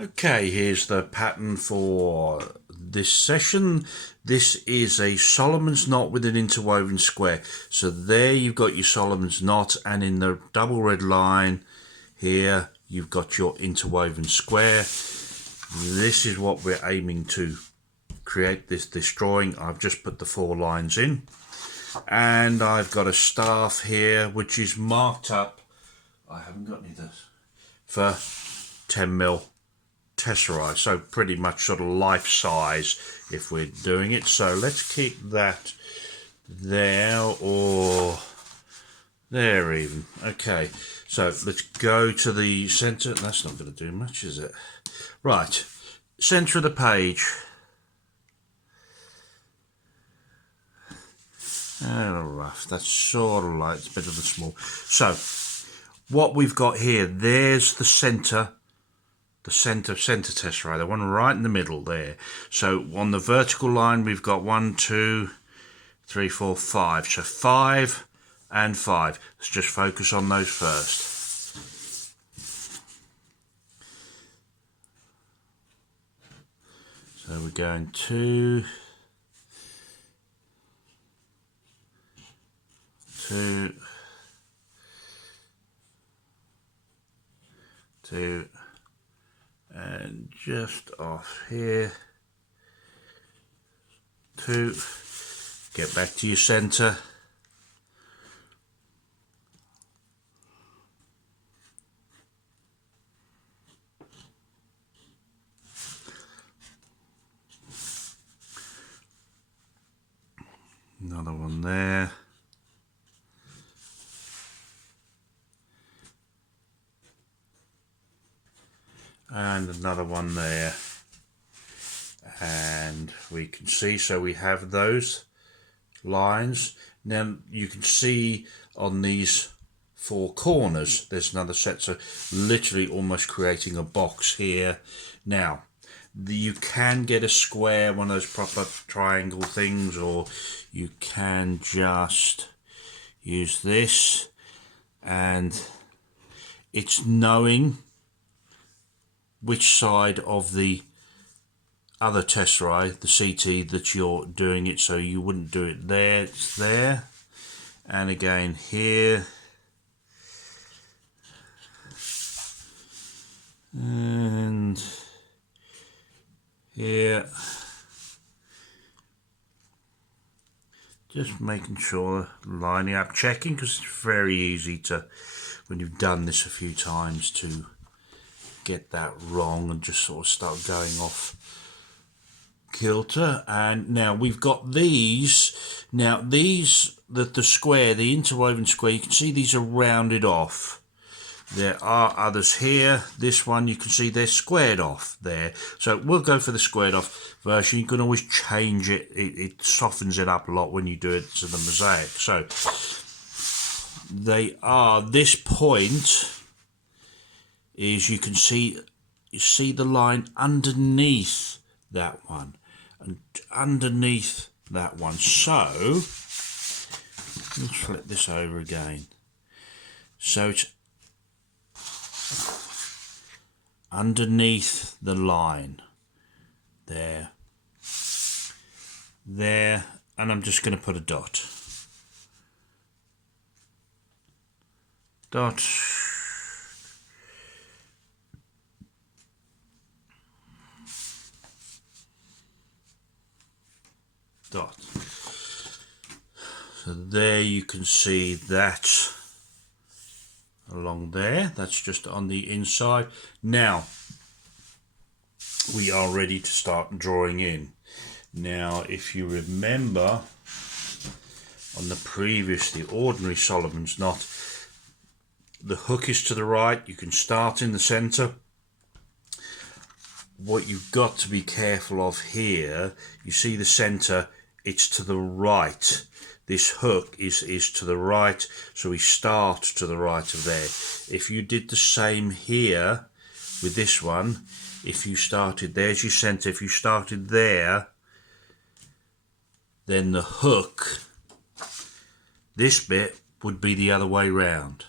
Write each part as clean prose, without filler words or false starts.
Okay, here's the pattern for this session. This is a Solomon's knot with an interwoven square. So there you've got your Solomon's knot, and in the double red line here you've got your interwoven square. This is what we're aiming to create this drawing. I've just put the 4 lines in, and I've got a staff here which is marked up, I haven't got any of this, for 10mm tessellarius, so pretty much sort of life size if we're doing it. So let's keep that there, or there even. Okay, so let's go to the center. That's not going to do much, is it? Right, center of the page. A little rough. That's sort of like, it's a bit of a small. So what we've got here, there's the center. The center tessellarius, the one right in the middle there. So on the vertical line we've got 1, 2, 3, 4, 5. So 5 and 5. Let's just focus on those first. So we're going 2, 2, 2, and just off here, 2, get back to your center, another one there, and another one there, and we can see, so we have those lines. Now you can see on these 4 corners there's another set, so literally almost creating a box here. Now you can get a square, one of those proper triangle things, or you can just use this, and it's knowing which side of the other tessellarius, the CT, that you're doing it. So you wouldn't do it there, it's there, and again here, and here. Just making sure, lining up, checking, because it's very easy to, when you've done this a few times, to get that wrong and just sort of start going off kilter. And now we've got these. Now these, the square, the interwoven square, you can see these are rounded off. There are others here. This one, you can see they're squared off there. So we'll go for the squared off version. You can always change it. It softens it up a lot when you do it to the mosaic. So they are, this point is, you can see, you see the line underneath that one and underneath that one. So let's flip this over again. So it's underneath the line there, there, and I'm just going to put a dot, dot, dot. So there you can see that along there. That's just on the inside. Now we are ready to start drawing in. Now if you remember on the previous, the ordinary Solomon's knot, the hook is to the right. You can start in the center. What you've got to be careful of here, you see the center, it's to the right. This hook is to the right, so we start to the right of there. If you did the same here with this one, if you started, there's your center, if you started there, then the hook, this bit, would be the other way round.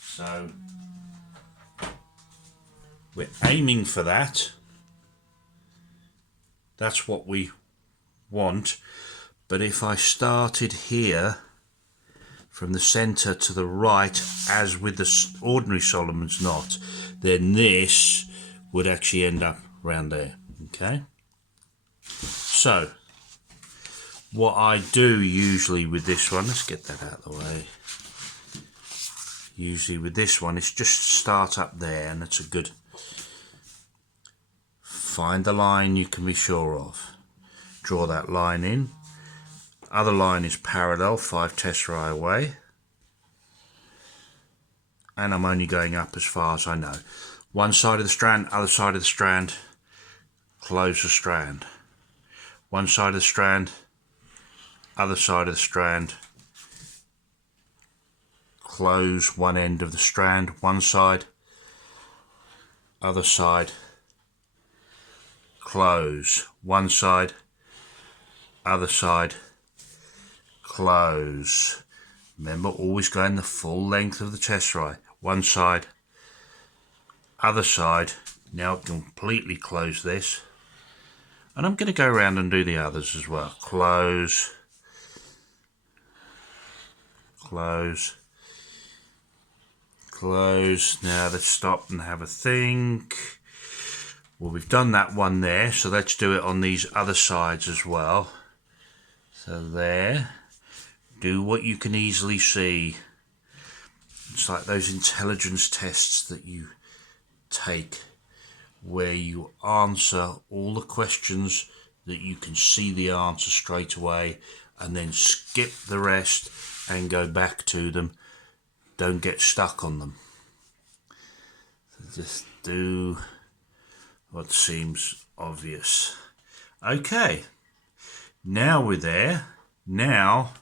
So We're aiming for that. That's what we want. But if I started here from the center to the right, as with the ordinary Solomon's knot, then this would actually end up around there. Okay, so what I do usually with this one, let's get that out of the way. Usually with this one, it's just start up there, and it's a good, find the line you can be sure of, draw that line in. Other line is parallel, 5 tesserae away, and I'm only going up as far as I know. One side of the strand, other side of the strand, close the strand. One side of the strand, other side of the strand, close one end of the strand, one side, other side, close, one side, other side, close. Remember, always going the full length of the tesserae. One side, other side. Now completely close this. And I'm going to go around and do the others as well. Close, close, close. Now let's stop and have a think. Well, we've done that one there, so let's do it on these other sides as well. So there. Do what you can easily see. It's like those intelligence tests that you take, where you answer all the questions that you can see the answer straight away, and then skip the rest and go back to them. Don't get stuck on them. So just do what seems obvious. Okay, now we're there. Now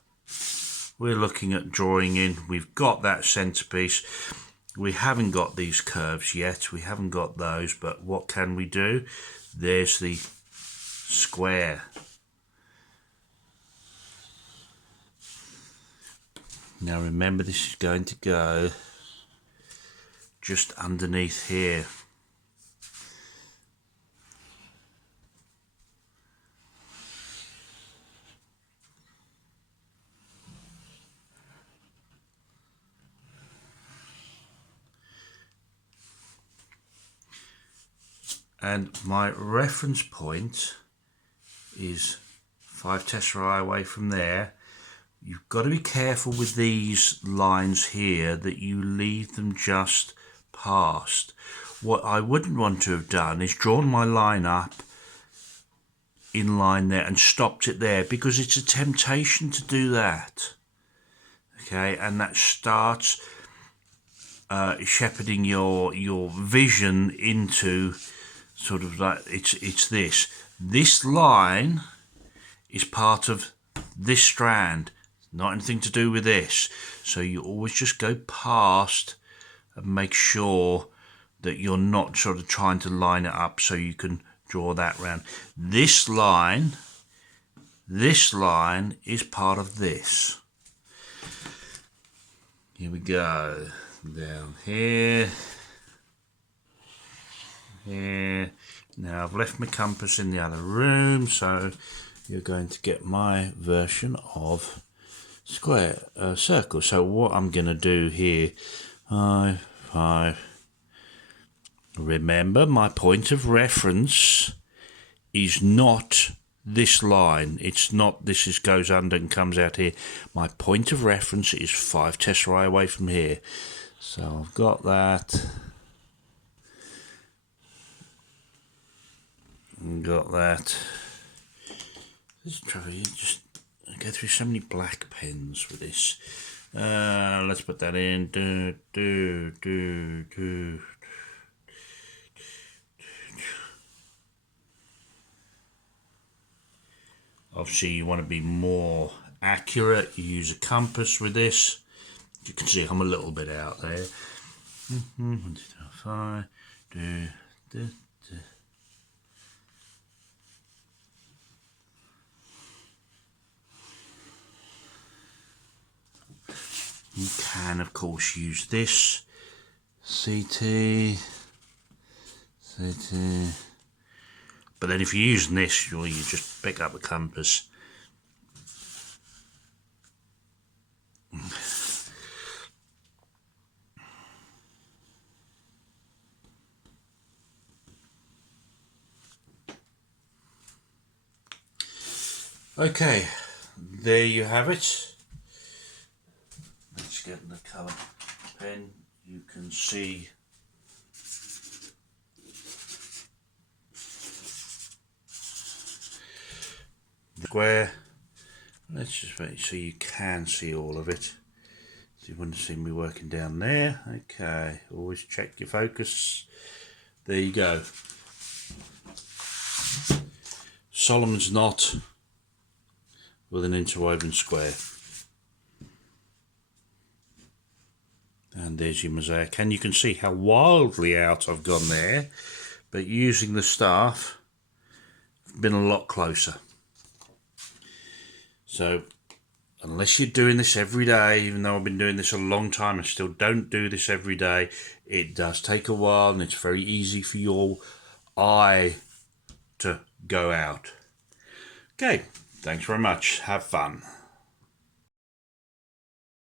we're looking at drawing in. We've got that centerpiece. We haven't got these curves yet. We haven't got those, but what can we do? There's the square. Now remember, this is going to go just underneath here. And my reference point is 5 tesserae away from there. You've got to be careful with these lines here that you leave them just past. What I wouldn't want to have done is drawn my line up in line there and stopped it there, because it's a temptation to do that. Okay, and that starts shepherding your vision into sort of like it's this line is part of this strand, not anything to do with this. So you always just go past and make sure that you're not sort of trying to line it up so you can draw that round. This line is part of this. Here we go, down here. Here. Now I've left my compass in the other room, so you're going to get my version of circle. So what I'm going to do here, 5, 5. Remember, my point of reference is not this line. It's not this goes under and comes out here. My point of reference is 5 tesserae away from here. So I've got that. Got that. This trouble, you just go through so many black pens with this. Let's put that in. Obviously, you want to be more accurate. You use a compass with this. You can see I'm a little bit out there. 1, 2, 3, 5. You can, of course, use this CT But then if you're using this, you just pick up the compass. Okay, there you have it. Let's get the colour pen. You can see the square. Let's just wait so you can see all of it. So you wouldn't see me working down there. Okay, always check your focus. There you go. Solomon's knot with an interwoven square. And there's your mosaic. And you can see how wildly out I've gone there. But using the staff, I've been a lot closer. So, unless you're doing this every day, even though I've been doing this a long time, I still don't do this every day. It does take a while and it's very easy for your eye to go out. Okay, thanks very much. Have fun.